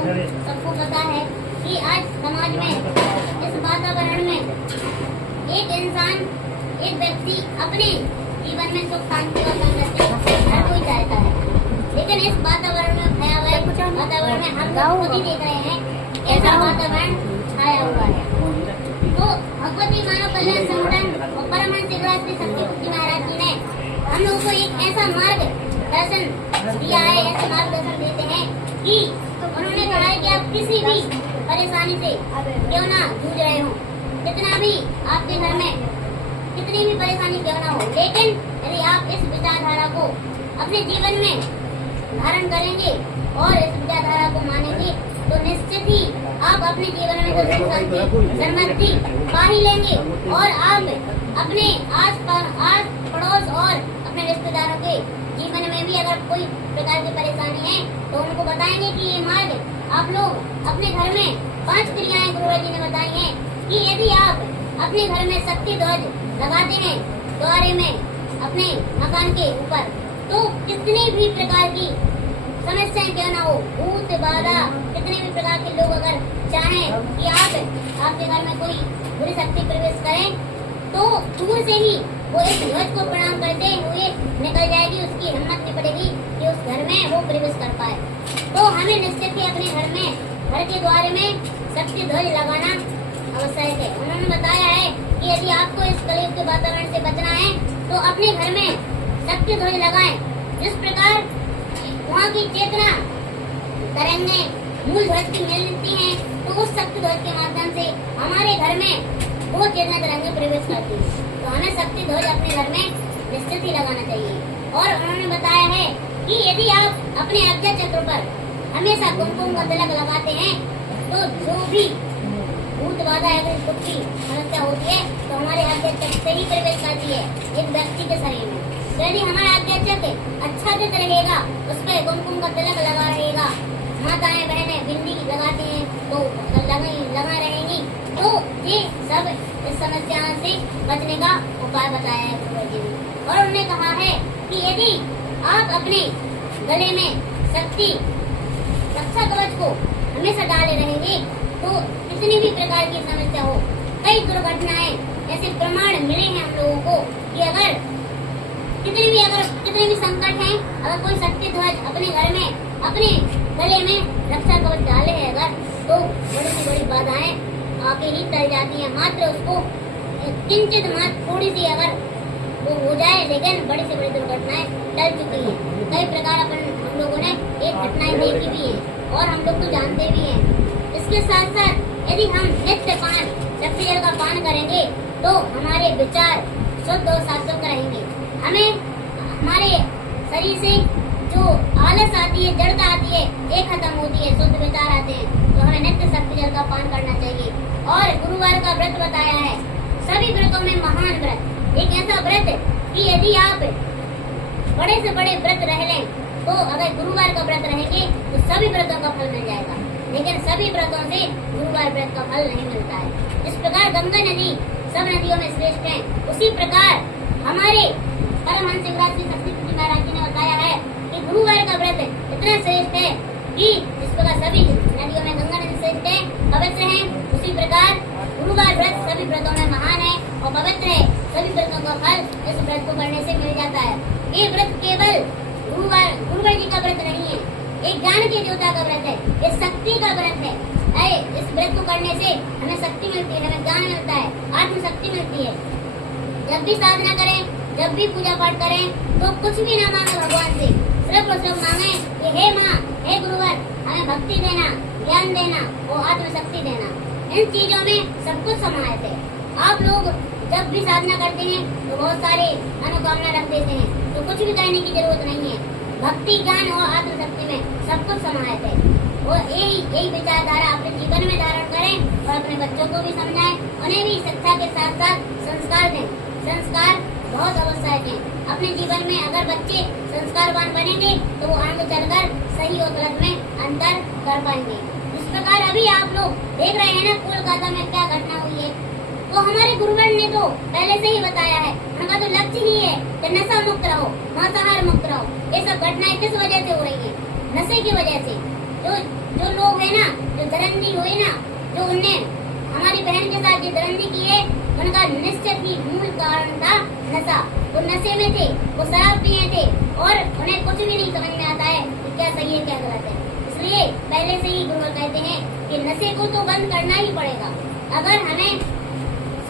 सबको पता है कि आज समाज में इस वातावरण में एक इंसान, एक व्यक्ति अपने जीवन में सुख शांति और समृद्धि हर कोई चाहता है, लेकिन इस वातावरण में भयावह वातावरण में हम लोग खुद ही देख रहे हैं कैसा वातावरण छाया हुआ है। तो भगवती मानव कल्याण संगठन और परमहंस युवराज श्री शक्ति महाराज जी ने हम लोगों को एक ऐसा मार्ग दर्शन दिया है, ऐसा मार्गदर्शन देते हैं कि उन्होंने कहा है कि आप किसी भी परेशानी से क्यों ना जूझ रहे हो, कितना भी आपके घर में कितनी भी परेशानी क्यों ना हो, लेकिन यदि आप इस विचारधारा को अपने जीवन में धारण करेंगे और इस विचारधारा को मानेंगे तो निश्चित ही आप अपने जीवन में सुख शांति समृद्धि पा ही लेंगे और आप अपने आस पड़ोस और अपने रिश्तेदारों के जीवन में भी अगर कोई प्रकार की परेशानी है तो उनको बताएंगे कि ये मार्ग आप लोग अपने घर में 5 क्रियाएं गुरुजी ने बताई हैं कि यदि आप अपने घर में शक्ति ध्वज लगाते हैं द्वारे में अपने मकान के ऊपर, तो कितनी भी प्रकार की समस्याएं क्यों ना हो, भूत बाधा कितने भी प्रकार के लोग अगर चाहें कि आपके घर में कोई बुरी शक्ति प्रवेश करें तो दूर से ही वो इस ध्वज को प्रणाम करते हुए निकल जाएगी, उसकी हिम्मत नहीं पड़ेगी कि उस घर में वो प्रवेश कर पाए। तो हमें निश्चित ही अपने घर में, घर के द्वार में शक्ति ध्वज लगाना आवश्यक है। उन्होंने बताया है कि यदि आपको इस कलयुग के वातावरण से बचना है तो अपने घर में शक्ति ध्वज लगाएं। जिस प्रकार वहाँ की चेतना तरंगे मूल ध्वज की मिलती हैं तो उस शक्ति ध्वज के माध्यम से हमारे घर में वो चेतना तरंगे प्रवेश करती है। तो हमें शक्ति ध्वज अपने घर में निश्चित ही लगाना चाहिए। और उन्होंने बताया है कि यदि आप अपने आज्ञा चक्र पर हमेशा कुमकुम का तिलक लगाते हैं तो जो भी भूत बाधा या कुछ भी समस्या होती है तो हमारे आज्ञा चक्र से ही प्रवेश करती है एक व्यक्ति के शरीर में। तो यदि हमारा आज्ञा चक्र अच्छा से रहेगा, उस पर कुमकुम का तिलक लगा रहेगा, माताएं बहनें बिंदी लगाती हैं तो लगा रहेंगी, तो ये सब इस समस्या से बचने का उपाय बताया है गुरुजी ने। और उन्होंने कहा है कि यदि आप अपने गले में शक्ति रक्षा कवच को हमेशा डाले रहेंगे तो कितनी भी प्रकार की समस्या हो, कई दुर्घटनाएं ऐसे प्रमाण मिले हैं हम लोगों को कि अगर कितने भी संकट हैं, अगर कोई शक्ति ध्वज अपने घर में अपने गले में रक्षा कवच डाले है अगर, तो बड़ी से बड़ी बाधाएं आके ही टल जाती है। मात्र उसको किंचित मात्र थोड़ी सी अगर वो हो जाए, लेकिन बड़ी से बड़ी दुर्घटनाएं टल चुकी है। कई प्रकार हम लोगों ने एक घटनाएं देखी भी है और हम लोग तो जानते भी हैं। इसके साथ साथ यदि हम नित्य पान शक्ति जल का पान करेंगे तो हमारे विचार शुद्ध और सात्विक रहेंगे। हमें हमारे शरीर से जो आलस आती है, जड़ता आती है, ये खत्म होती है, शुद्ध विचार आते हैं। तो हमें नित्य शक्ति जल का पान करना चाहिए। और गुरुवार का व्रत बताया है, सभी व्रतों में महान व्रत, एक ऐसा व्रत कि यदि आप बड़े से बड़े व्रत रह लें तो अगर गुरुवार का व्रत रहेंगे तो सभी व्रतों का फल मिल जाएगा, लेकिन सभी व्रतों से गुरुवार व्रत का फल नहीं मिलता है। इस प्रकार गंगा नदी सब नदियों में श्रेष्ठ है, उसी प्रकार हमारे परमहंस युवराज श्री शक्ति महाराज जी ने बताया है कि गुरुवार का व्रत इतना श्रेष्ठ है कि इस प्रकार सभी नदियों में गंगा नदी श्रेष्ठ है, पवित्र है, उसी प्रकार गुरुवार व्रत सभी व्रतों में महान है और पवित्र है। सभी व्रतों का फल इस व्रत को करने से मिल जाता है। ये व्रत केवल गुरुवार जी का व्रत नहीं है, एक ज्ञान के देवता का व्रत है, ये शक्ति का व्रत है। इस व्रत को करने से हमें शक्ति मिलती है, हमें ज्ञान मिलता है, आत्मशक्ति मिलती है। जब भी साधना करें, जब भी पूजा पाठ करें तो कुछ भी ना मांगे भगवान से, सिर्फ और सिर्फ मांगे कि हे माँ, हे गुरुवर, हमें भक्ति देना, ज्ञान देना और आत्मशक्ति देना। इन चीजों में सब कुछ समाहित है। आप लोग जब भी साधना करते हैं तो बहुत सारे मनोकामना रख देते हैं, तो कुछ भी कहने की जरूरत नहीं है। भक्ति, ज्ञान और आत्मशक्ति में सब कुछ समाहित है। और यही विचारधारा अपने जीवन में धारण करें और अपने बच्चों को भी समझाएं, उन्हें भी शिक्षा के साथ साथ संस्कार दें। संस्कार बहुत आवश्यक है अपने जीवन में। अगर बच्चे संस्कारवान बनेंगे तो वो आगे चलकर सही और गलत में अंतर कर पाएंगे। इस प्रकार अभी आप लोग देख रहे हैं ना कोलकाता में क्या घटना हुई है, तो हमारे गुरुवर ने तो पहले से ही बताया है, उनका तो लक्ष्य ही है कि नशा मुक्त रहो, मांसाहार मुक्त रहो। ये सब घटनाएं किस वजह से हो रही है? नशे की वजह से। जो लोग हैं उन्होंने ना जो दरंदी हुई ना, जो उनने हमारी बहन के साथ जो दरंदी की है, उनका निश्चित ही मूल कारण था नशा। वो नशे में थे, वो शराब पिए थे और उन्हें कुछ भी नहीं समझ में आता है कि क्या सही है क्या गलत है। इसलिए पहले से ही गुरु कहते हैं कि नशे को तो बंद करना ही पड़ेगा। अगर हमें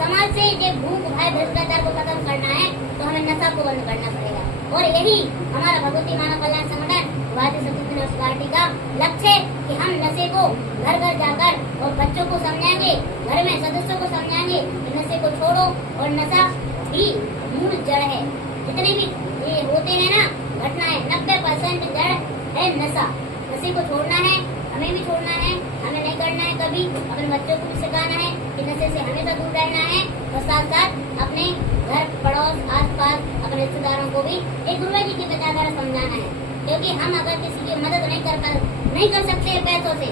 समाज से ये भूख भय भ्रष्टाचार को खत्म करना है तो हमें नशा को बंद करना पड़ेगा। और यही हमारा भगवती मानव कल्याण संगठन भारतीय सशक्त नर्स पार्टी का लक्ष्य है कि हम नशे को घर घर जाकर और बच्चों को समझाएंगे, घर में सदस्यों को समझाएंगे कि नशे को छोड़ो। और नशा ही मूल जड़ है। जितने भी ये होते हैं ना घटनाएं, 90% जड़ है नशा। नशे को छोड़ना है, हमें भी छोड़ना है, हमें नहीं करना है कभी। अपने बच्चों को भी सिखाना है कि नशे से हमेशा दूर रहना है और साथ साथ अपने घर पड़ोस आसपास अपने रिश्तेदारों को भी एक गुरु जी की बताकर समझाना है। क्योंकि हम अगर किसी की मदद नहीं कर सकते पैसों से,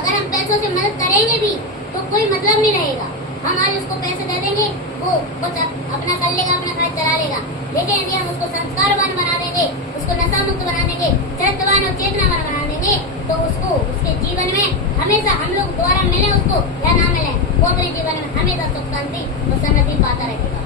अगर हम पैसों से मदद करेंगे भी तो कोई मतलब नहीं रहेगा। हम आज उसको पैसे दे देंगे, वो कुछ अपना कर लेगा, अपना खर्च चला लेगा। लेकिन यदि हम उसको संस्कारवान बना देंगे, उसको नशा मुक्त बना देंगे, चरित्रवान और चेतनावान बना देंगे, तो उसको उसके जीवन में हमेशा हम लोग द्वारा मिले उसको या ना मिले, वो अपने जीवन में हमेशा सुख शांति और समृद्धि पाता रहेगा।